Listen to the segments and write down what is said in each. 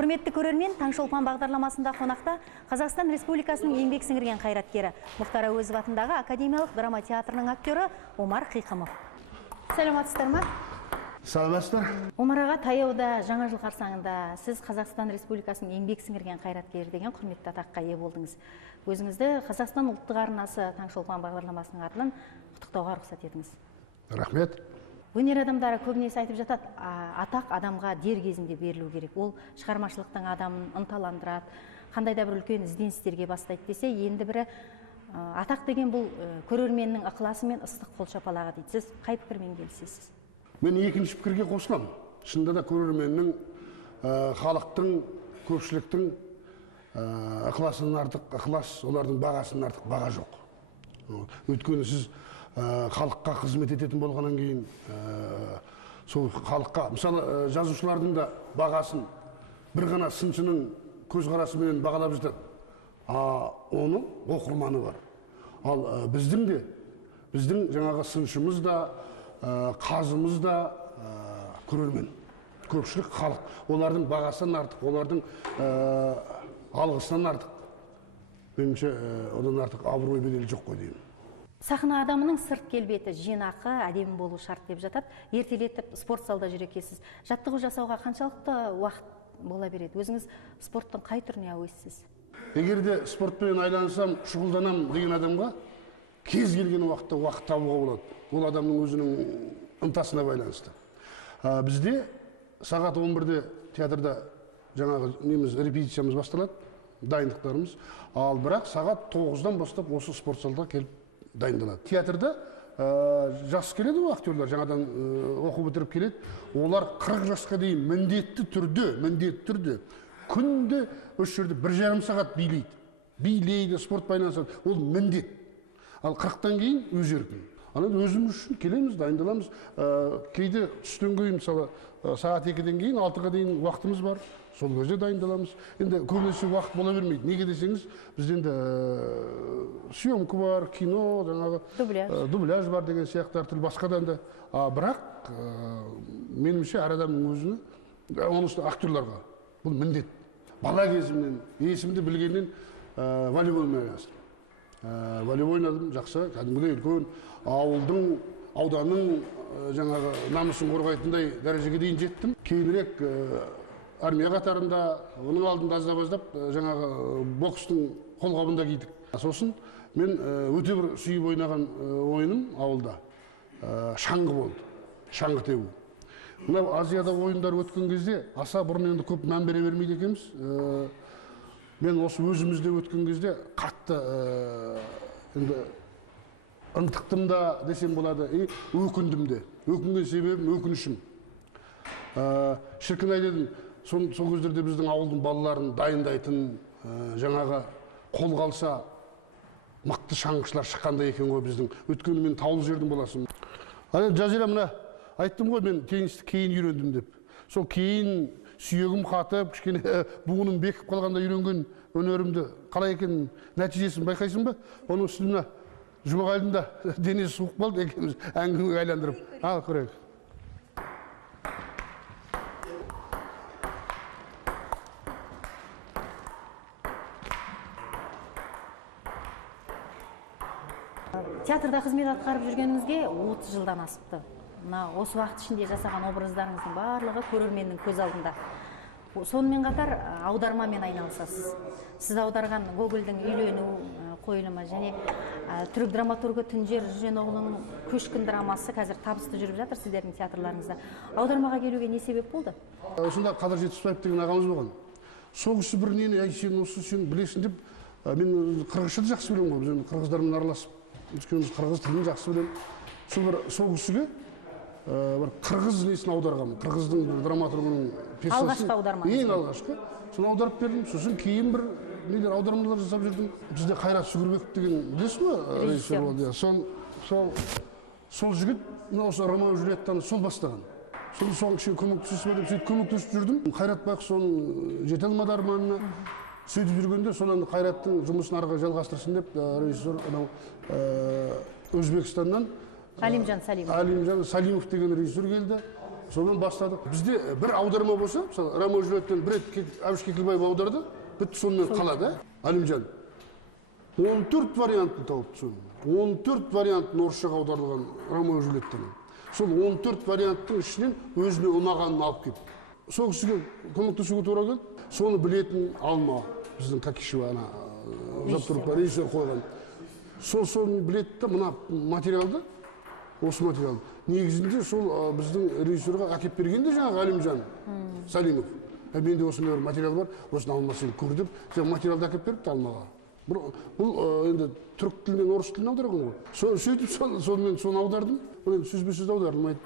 Құрметті көрермен, Таңшолпан бағдарламасында қонақта Қазақстан Республикасының еңбек сіңірген қайраткері Мұхтар Әуезов атындағы Академиялық драма театрының актері Омар Қиқымов. Сәлеметсіздер ме? Саламатсыздар. Омар аға, таяуда жаңа жыл қарсаңында сіз Қазақстан Республикасының еңбек сіңірген қайраткері деген құрметті атаққа ие болдыңыз. Өзіңізді Қазақстан ұлттық арнасы Таңшолпан бағдарламасының атынан құттықтауға рұқсат етіңіз. Рахмет. Өнер адамдары көбінесе айтып жатады, атақ адамға дер кезінде берілу керек. Ол шығармашылықтың адамын ынталандырады, қандай да бір үлкен ізденістерге бастайды десе, енді бірі атақ деген бұл көрерменнің ықыласы мен ыстық қол шапалағы дейді. Сіз қай пікірмен келісесіз? Мен екінші пікірге қосыламын. Шынында да көрерменнің, халықтың, көпшіліктің ықыласынан артық ықылас, олардың бағасынан артық баға жоқ. Өйткені сіз халыққа қызмет ететін болғаннан кейін, сол халыққа, мысалы, жазушылардың да бағасын бір ғана сыншының көзқарасымен бағалап жатады. Оның оқырманы бар. Ал біздің жаңағы сыншымыз да, қазымыз да көрермен. Көпшілік халық. Олардың бағасынан артық, олардың алғысынан артық. Меніңше, одан артық абырой беделі жоқ қой деймін. Сахна адамының сырт келбеті, жинақы, әдемі болу шарт деп жатады. Ертелетіп спорт залда жүр екенсіз. Жаттығу жасауға қаншалықты уақыт бола береді? Өзіңіз спорттың қай түріне әуессіз? Егер де спортпен айлансам, шұғылданам деген адамға кез келген уақытта уақыт табуға болады. Ол адамның өзінің ынтасына байланысты. Бізде сағат 11-де театрда жаңағы репетициямыз басталады, дайындықтарымыз. Ал бірақ сағат 9-дан бастап осы спорт залда келіп дайындалады. Театрда жас келеді ғой актерлар, жаңадан оқу бітіріп келеді. Олар 40 жасқа дейін міндетті түрде күнде осы жерде 1,5 сағат билейді, спорт байланысады. Ол міндет. Ал 40-тан кейін өз еркін. Өзіміз үшін келеміз, дайындаламыз. Кейде түстен кейін, мысалы, сағат 2-ден кейін 6-ға дейін уақытымыз бар. Сол кезде дайындаламыз. Енді көбінесе уақыт бола бермейді. Неге десеңіз, бізде съемка бар, кино, жаңағы дубляж бар деген сияқты түрлі басқадан да. Бірақ меніңше әр адамның өзіне, оның үстіне актерларға бұл міндет. Бала кезімнен, есімді білгеннен волейболмен айналыстым. Волейбол ойнадым, жақсы, кәдімгідей үлкен ауданның жаңағы намысын қорғайтындай дәрежеге дейін жеттім. Кейінірек армия қатарында, оның алдында аздап жаңағы бокстың қолғабында кидік. Сосын мен өте бір сүйіп ойнаған ойыным ауылда шаңғы болды, шаңғы тебу. Мынау Азияда ойындар өткен кезде аса бұрын енді көп мән бере бермейді екенбіз. Мен осы өзімізде өткен кезде қатты ынтықтым да десем болады, өкіндім де. Өкінген себебім өкінішім. Шіркін-ай дедім, сол кездерде біздің ауылдың балаларын дайындайтын, жаңағы қолға алса мықты шаңғышылар шыққанда екен ғой біздің. Өткені мен таулы жердің боласың. Жазира, мына айттым ғой, мен теннисті кейін үйрендім деп. Сол кейін сүйегім қатып, кішкене буыным бекіп қалғанда үйренген өнерімді қалай екен нәтижесін байқайсың ба? Оның үстіне Жұмағалидың да денесі суық болды, екеуміз әңгімеге айландырып. Ал, көрейік. Театрда қызмет атқарып жүргеніңізге 30 жылдан асыпты. Осы уақыт ішінде жасаған образдарыңыздың барлығы көрерменнің көз алдында. Сонымен қатар аудармамен айналысасыз. Сіз аударған Гогольдің «Үйлену» қойылымы және түрік драматургы Түнжер Жүженоғлының «Көшкін» драмасы қазір табысты жүріп жатыр сіздердің театрларыңызда. Аудармаға келуге не себеп болды? Осында Қадыр Жетпісбаев деген ағамыз болған. Сол кісі бір нені, сен осы сен білесің деп, мен қырғызшаны жақсы білемін ғой, біз қырғыздармен араласып, өткеніміз қырғыз тілін жақсы білемін. Сол кісіге бір қырғыз несін аударғанмын. Қырғыздың драматургының пьесасын. Алғашқы аударма. Ең алғашқы. Соны аударып бердім. Сосын кейін бір нелер аудармалар жасап жүрдім. Бізде Қайрат Сүгірбеков деген білесіз бе? Режиссер болды. Сол жігіт осы Ромео и Джульеттаны сол бастаған. Соны кішкене көмектесіп деп сөйтіп көмектесіп жүрдім. Қайрат Байқұс соны жете алмады арманына. Сөйтіп жүргенде сонан Қайраттың жұмысын арға жалғастырсын деп режиссер Өзбекстаннан Алимжан Салимов деген режиссер келді. сонымен бастадық. Бізде бір аударма болса, мысалы Ромео Джульеттен бір рет Әбіш Кекілбаев аударды, бітті, сонымен қалады, Әлімжан. 14 вариантын тауыпты, 14 вариантын орысшаға аударылған Ромео Джульеттен. Сол 14 варианттың ішінен өзіне ұнағанын алып келді. Сол кісіге көмектесуге тура келді. Соны білетін Алма, біздің Какишева режиссер қойған. Соны біледі де, мына материалды, осы материалды. Негізінде сол біздің режиссерға әкеп бергенде жаңағы Әлімжан Салимов. Менде осындай бір материал бар, осыны Алма сен көр деп, сен материалды әкеп беріпті Алмаға. Бұл енді түрік тілінен орыс тіліне аударған ғой. Сөйтіп сонымен соны аудардым. Бұл енді сөзбе-сөз аударылмайды.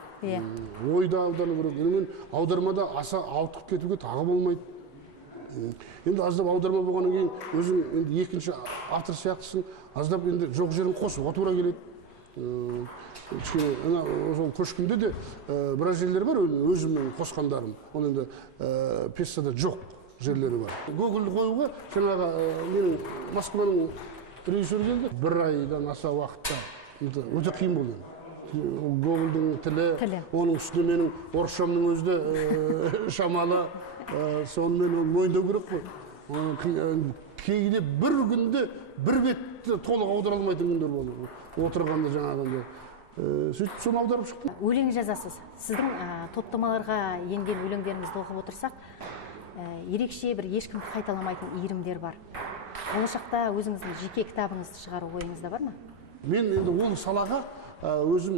Ойда аударылу керек. Мен аудармада аса ауытқып кетуге тағы болмайды. Енді аздап аударма болғаннан кейін өзің енді екінші автор сияқтысың, аздап енді жоқ жерін қосуға тура келеді. Сол көшкінде де біраз жерлер бар, өзімнің қосқандарым. Ол енді пьесада жоқ жерлері бар. Гогольді қоюға жаңағы менің Москваның режиссері келді. Бір айдан аса уақытта өте қиын болды. Гогольдің тілі, оның үстіне менің орысшамның өзі де шамалы, сонымен мойындау керек қой. Кейде бір күнде бір бетті толық аудара алмайтын күндер болды. Отырғанда жаңағында. Сөйтіп соны аударып шықтым. Өлең жазасыз. Сіздің топтамаларға енген өлеңдеріңізді оқып отырсақ, ерекше бір ешкімді қайталамайтын иірімдер бар. Болашақта өзіңіздің жеке кітабыңызды шығару ойыңызда бар ма? Мен енді ол салаға өзім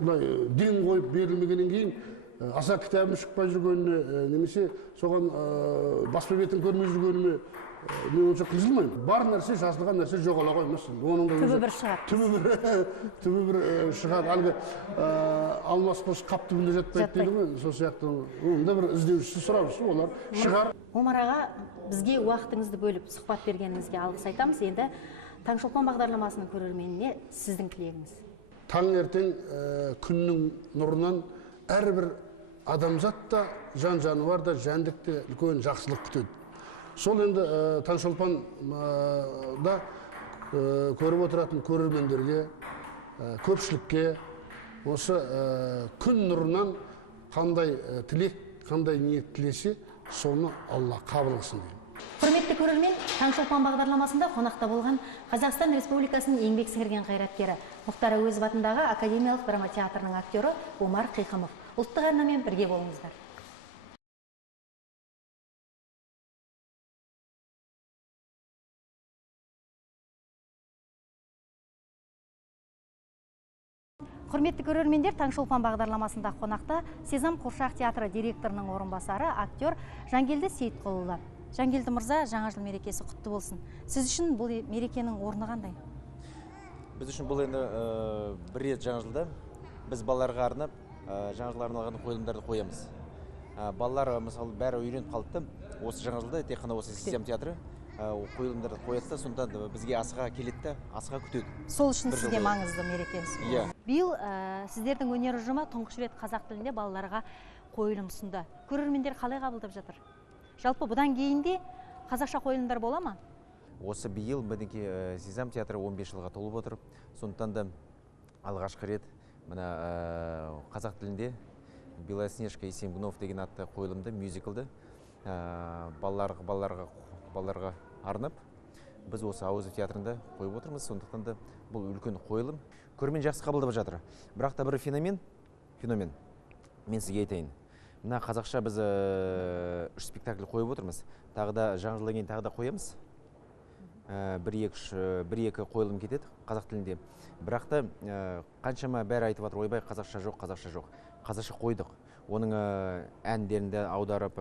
ден қойып берілмегеннен кейін аса кітабым шықпай жүргеніне, немесе соған баспа бетін көрмей жүргеніме мен онша қынжылмаймын. Бар нәрсе, жазылған нәрсе жоғала қоймас. Түбі бір шығады. Түбі бір шығады. Әлгі алмас қос қап түбінде жатпайды дейді ғой. Сол сияқты онда бір іздеушісі сұраушысы олар шығар. Омар аға, бізге уақытыңызды бөліп сұхбат бергеніңізге алғыс айтамыз. Енді Таңшолпан бағдарламасының көрерменіне сіздің тілегіңіз. Таңертең күннің нұрынан әрбір адамзат та, жан жануар да, жәндік те үлкен жақсылық күтеді. Сол енді Таңшолпанда көріп отыратын көрермендерге, көпшілікке осы күн нұрынан қандай тілек, қандай ниет тілесе, соны Алла қабыл қылсын деймін. Құрметті көрермен, Таңшолпан бағдарламасында қонақта болған Қазақстан Республикасының еңбек сіңірген қайраткері, Мұхтар Әуезов атындағы Академиялық драма театрының актері Омар Қиқымов. Ұлттық арнамен бірге болыңыздар. Құрметті көрермендер, Таңшолпан бағдарламасында қонақта Сезам Қуыршақ театры директорының орынбасары актер Жангелді Сейітқұлұлы. Жангелді мырза, жаңа жыл мерекесі құтты болсын. Сіз үшін бұл мерекенің орны қандай? Біз үшін бұл енді бір рет жаңа жылда біз балаларға арнап жаңа жылға арналған қойылымдарды қоямыз. Балалар мысалы бәрі үйреніп қалды. Осы жаңа жылда тек қана осы Сезам театры қойылымдарды қояды, сондықтан бізге асыға келеді, асыға күтеді. Сол үшін сізге маңызды мерекесі. Иә. Биыл сіздердің өнер ұжымы тұңғыш рет қазақ тілінде балаларға қойылым ұсынды. Көрермендер қалай қабылдап жатыр? Жалпы бұдан кейін де қазақша қойылымдар бола ма? Осы биыл мінекей Сезам театры 15 жылға толып отыр. Сондықтан да алғашқы рет мына қазақ тілінде Белоснежка и 7 гномов деген атты қойылымды, мюзиклді балаларға арнап біз осы Әуезов театрында қойып отырмыз. Сондықтан да бұл үлкен қойылым. Көрермен жақсы қабылдап жатыр. Бірақ та бір феномен мен сізге айтайын. Мына қазақша біз 3 спектакль қойып отырмыз. Тағы да жаңа жылдан кейін тағы да қоямыз. Бір-екі қойылым кетеді қазақ тілінде. Бірақ та қаншама бәрі айтып жатыр, ойбай, қазақша жоқ, қазақша жоқ. Қазақша қойдық. Оның әндерінде аударып,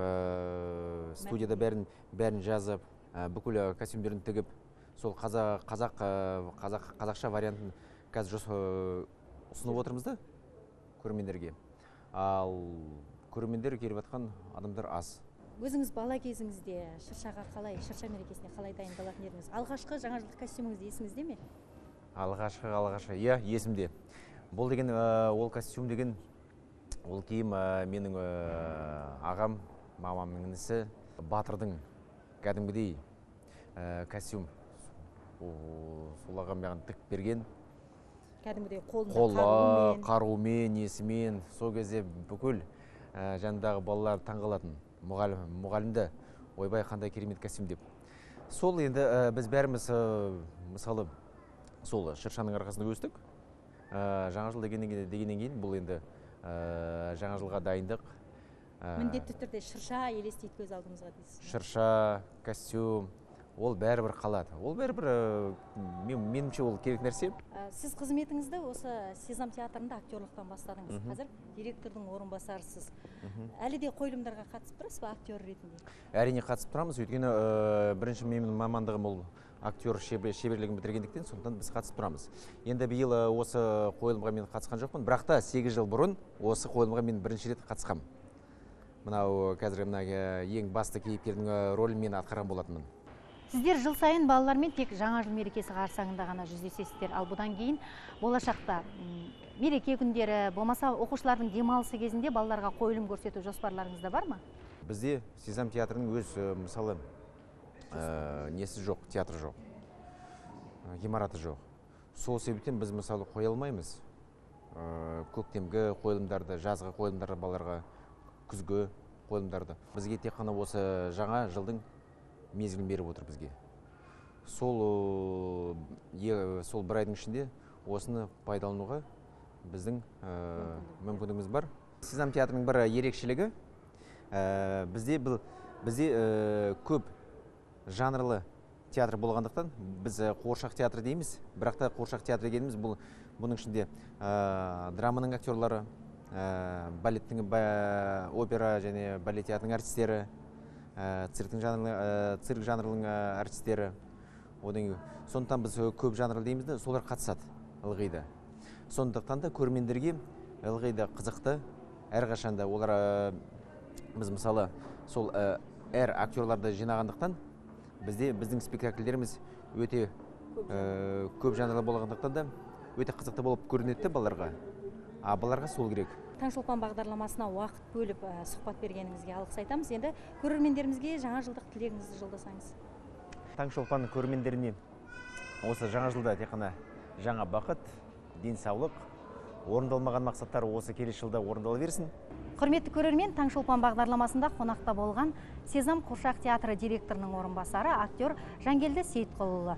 студияда бәрін жазып, бүкіл костюмдерін тігіп, сол қазақша вариантын қазір ұсынып отырмыз да көрермендерге. Ал көрермендер келіп жатқан адамдар аз. Өзіңіз бала кезіңізде шырша мерекесіне қалай дайындалатын едіңіз? Алғашқы жаңа жылдық костюміңіз есіңізде ме? Алғашқы, иә, есімде. Бұл деген, ол костюм деген, ол киім менің ағам, мамамның інісі, батырдың кәдімгідей костюм. Сол ағам маған тік берген. кәдімгідей қолында қолы қарумен несімен сол кезде бүкіл жанындағы балалар таңғалатын мұғалімді ойбай қандай керемет костюм деп. Сол енді біз бәріміз мысалы сол шыршаның арқасында өстік. Жаңа жыл дегеннен кейін бұл енді жаңа жылға дайындық. Міндетті түрде шырша елестейді көз алдымызға дейсіз. Шырша, костюм, ол бәрібір қалады. Ол бәрібір меніңше ол керек нәрсе. Сіз қызметіңізді осы Сезам театрында актерлықтан бастадыңыз. Қазір директордың орынбасарысыз. Әлі де қойылымдарға қатысып тұрасыз ба актер ретінде? Әрине қатысып тұрамыз, өйткені бірінші менің мамандығым ол актер шеберлігін бітіргендіктен, сондықтан біз қатысып тұрамыз. Енді биыл осы қойылымға мен қатысқан жоқпын, бірақ та 8 жыл бұрын осы қойылымға мен бірінші рет қатысқам. Мынау қазір ең басты кейіпкердің рөлін мен атқарған болатынмын. Сіздер жыл сайын балалармен тек жаңа жыл мерекесі қарсаңында ғана жүздесесіздер, ал бұдан кейін болашақта мереке күндері, болмаса оқушылардың демалысы кезінде балаларға қойылым көрсету жоспарларыңызда бар ма? Бізде Сезам театрының өз мысалы несі жоқ, театр жоқ, ғимараты жоқ. Сол себептен біз мысалы қоя алмаймыз. Көктемгі қойылымдарды, жазғы қойылымдарды балаларға, күзгі қойылымдарды. Бізге тек қана осы жаңа жылдың мезгілін беріп отыр бізге. Сол бір айдың ішінде осыны пайдалануға біздің мүмкіндігіміз бар. Сезам театрының бір ерекшелігі, бізде көп жанрлы театр болғандықтан біз қуыршақ театры дейміз, бірақ та қуыршақ театры дегеніміз бұның ішінде драманың актерлары, балеттің опера және балет театрының артистері, цирк жанрының артистері. Сондықтан біз көп жанрлы дейміз де, солар қатысады ылғида. Сондықтан да көрермендерге ылғида қызықты, әрқашанда олар біз мысалы сол әр актерларды жинағандықтан біздің спектакльдеріміз өте көп жанрлы болғандықтан да өте қызықты болып көрінеді балаларға. Балаларға сол керек. Таңшолпан бағдарламасына уақыт бөліп сұхбат бергеніңізге алғыс айтамыз. Енді көрермендерімізге жаңа жылдық тілегіңізді жолдасаңыз. Таңшолпан көрермендеріне осы жаңа жылда тек қана жаңа бақыт, денсаулық, орындалмаған мақсаттар осы келесі жылда орындала берсін. Құрметті көрермен, Таңшолпан бағдарламасында қонақта болған Сезам қуыршақ театры директорының орынбасары актер Жангелді Сейітқұлұлы.